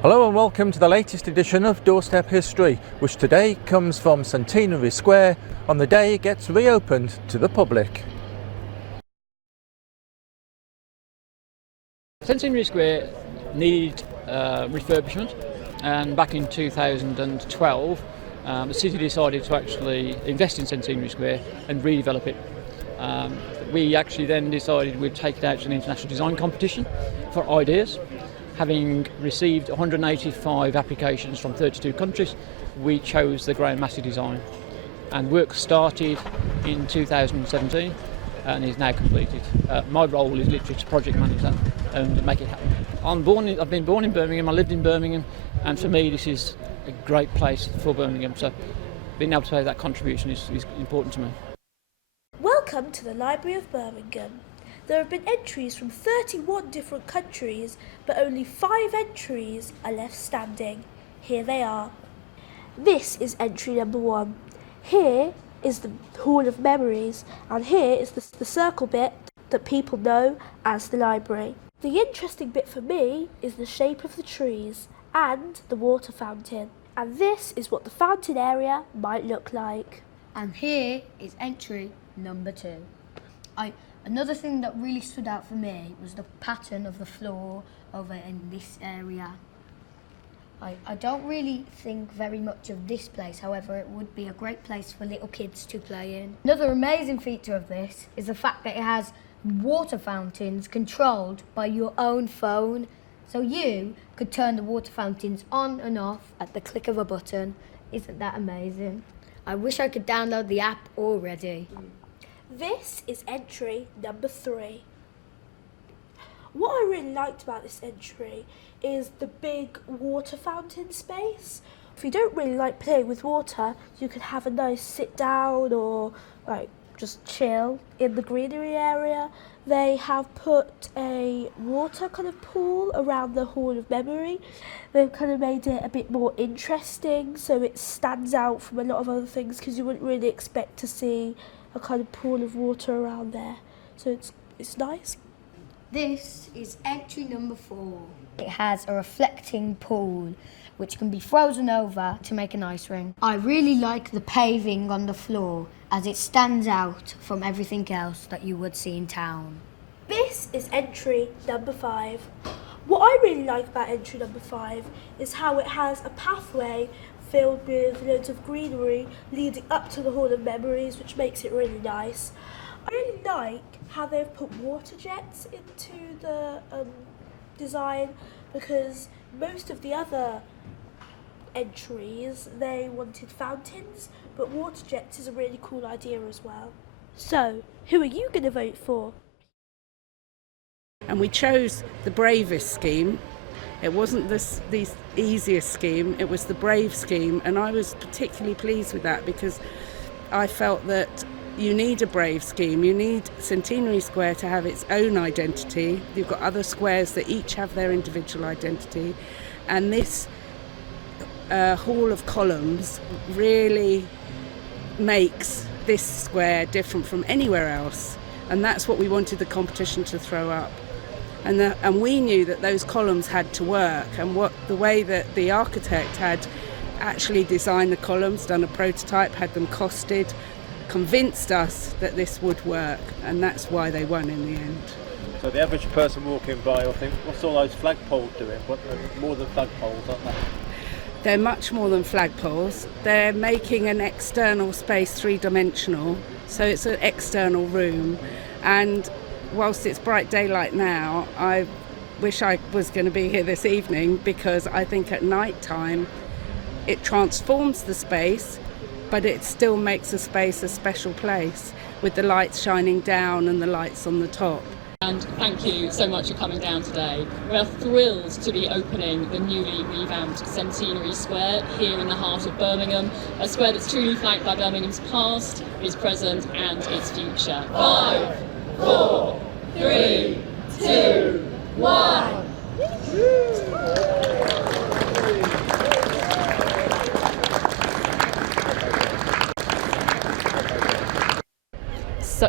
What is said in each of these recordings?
Hello and welcome to the latest edition of Doorstep History, which today comes from Centenary Square on the day it gets reopened to the public. Centenary Square needed refurbishment, and back in 2012 the city decided to actually invest in Centenary Square and redevelop it. We actually then decided we'd take it out to an international design competition for ideas. Having received 185 applications from 32 countries, we chose the Grand Massey design, and work started in 2017 and is now completed. My role is literally to project manage that and make it happen. I've been born in Birmingham, I lived in Birmingham, and for me this is a great place for Birmingham, so being able to make that contribution is important to me. Welcome to the Library of Birmingham. There have been entries from 31 different countries, but only 5 entries are left standing. Here they are. This is entry number 1. Here is the Hall of Memories, and here is the circle bit that people know as the library. The interesting bit for me is the shape of the trees and the water fountain, and this is what the fountain area might look like. And here is entry number 2. Another thing that really stood out for me was the pattern of the floor over in this area. I don't really think very much of this place, however it would be a great place for little kids to play in. Another amazing feature of this is the fact that it has water fountains controlled by your own phone, so you could turn the water fountains on and off at the click of a button. Isn't that amazing? I wish I could download the app already. This is entry number 3. What I really liked about this entry is the big water fountain space. If you don't really like playing with water, you can have a nice sit down or just chill in the greenery area. They have put a water kind of pool around the Hall of Memory. They've kind of made it a bit more interesting so it stands out from a lot of other things, because you wouldn't really expect to see a kind of pool of water around there. So it's nice. This is entry number 4. It has a reflecting pool which can be frozen over to make an ice ring. I really like the paving on the floor as it stands out from everything else that you would see in town. This is entry number 5. What I really like about entry number 5 is how it has a pathway filled with loads of greenery leading up to the Hall of Memories, which makes it really nice. I really like how they've put water jets into the design, because most of the other entries they wanted fountains, but water jets is a really cool idea as well. So, who are you going to vote for? And we chose the bravest scheme. It wasn't the easiest scheme, it was the brave scheme, and I was particularly pleased with that because I felt that you need a brave scheme. You need Centenary Square to have its own identity. You've got other squares that each have their individual identity, and this hall of columns really makes this square different from anywhere else, and that's what we wanted the competition to throw up. And we knew that those columns had to work, and the way that the architect had actually designed the columns, done a prototype, had them costed, convinced us that this would work, and that's why they won in the end. So the average person walking by will think, what's all those flagpoles doing? What, more than flagpoles, aren't they? They're much more than flagpoles. They're making an external space three-dimensional, so it's an external room. And whilst it's bright daylight now, I wish I was going to be here this evening, because I think at night time it transforms the space, but it still makes the space a special place with the lights shining down and the lights on the top. And thank you so much for coming down today. We're thrilled to be opening the newly revamped Centenary Square here in the heart of Birmingham, a square that's truly flanked by Birmingham's past, its present and its future. 5, 4, 3, 2, 1.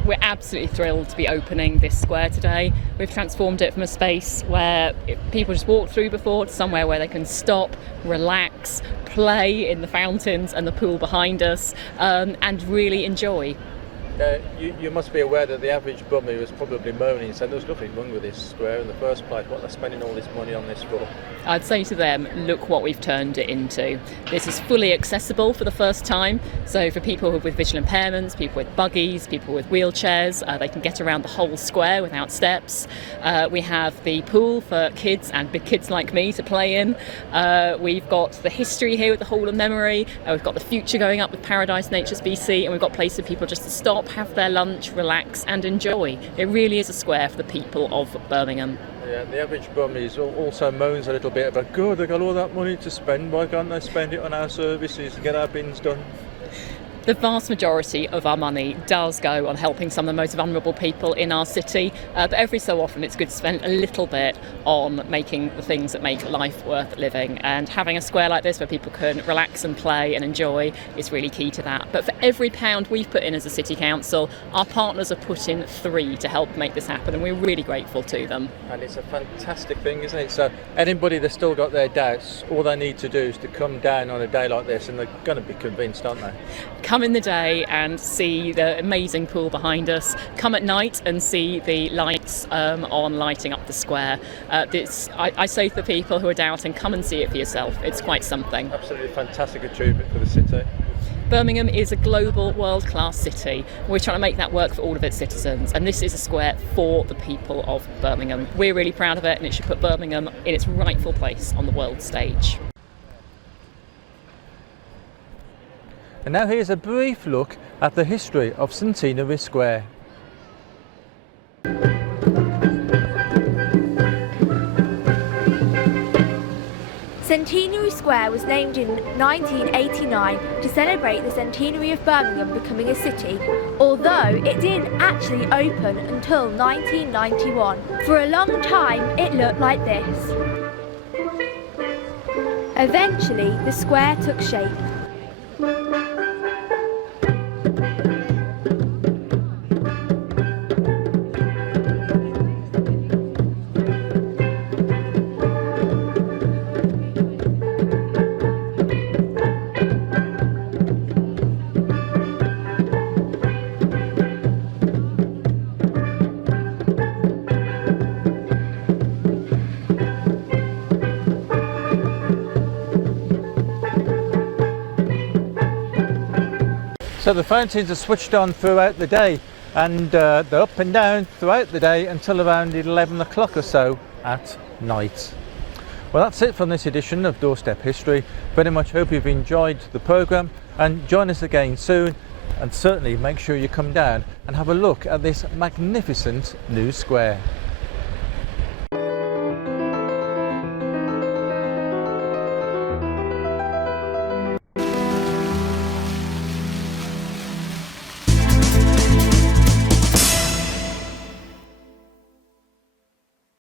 we're absolutely thrilled to be opening this square today. We've transformed it from a space where people just walked through before to somewhere where they can stop, relax, play in the fountains and the pool behind us, and really enjoy. You must be aware that the average bummy was probably moaning, saying there's nothing wrong with this square in the first place. What they're spending all this money on this for? I'd say to them, look what we've turned it into. This is fully accessible for the first time. So for people with visual impairments, people with buggies, people with wheelchairs, they can get around the whole square without steps. We have the pool for kids and big kids like me to play in. We've got the history here with the Hall of Memory. We've got the future going up with Paradise Nature's BC, and we've got places for people just to stop, have their lunch, relax and enjoy. It really is a square for the people of Birmingham. Yeah, the average bummy also moans a little bit about, God, they've got all that money to spend, why can't they spend it on our services and get our bins done? The vast majority of our money does go on helping some of the most vulnerable people in our city, but every so often it's good to spend a little bit on making the things that make life worth living, and having a square like this where people can relax and play and enjoy is really key to that. But for every £1 we've put in as a City Council, our partners have put in £3 to help make this happen, and we're really grateful to them. And it's a fantastic thing, isn't it? So anybody that's still got their doubts, all they need to do is to come down on a day like this and they're going to be convinced, aren't they? Come in the day and see the amazing pool behind us. Come at night and see the lights on lighting up the square. I say to the people who are doubting, come and see it for yourself. It's quite something. Absolutely fantastic achievement for the city. Birmingham is a global, world-class city. We're trying to make that work for all of its citizens, and this is a square for the people of Birmingham. We're really proud of it, and it should put Birmingham in its rightful place on the world stage. And now here's a brief look at the history of Centenary Square. Centenary Square was named in 1989 to celebrate the centenary of Birmingham becoming a city, although it didn't actually open until 1991. For a long time it looked like this. Eventually the square took shape. So the fountains are switched on throughout the day, and they're up and down throughout the day until around 11 o'clock or so at night. Well, that's it from this edition of Doorstep History. Very much hope you've enjoyed the programme, and join us again soon, and certainly make sure you come down and have a look at this magnificent new square.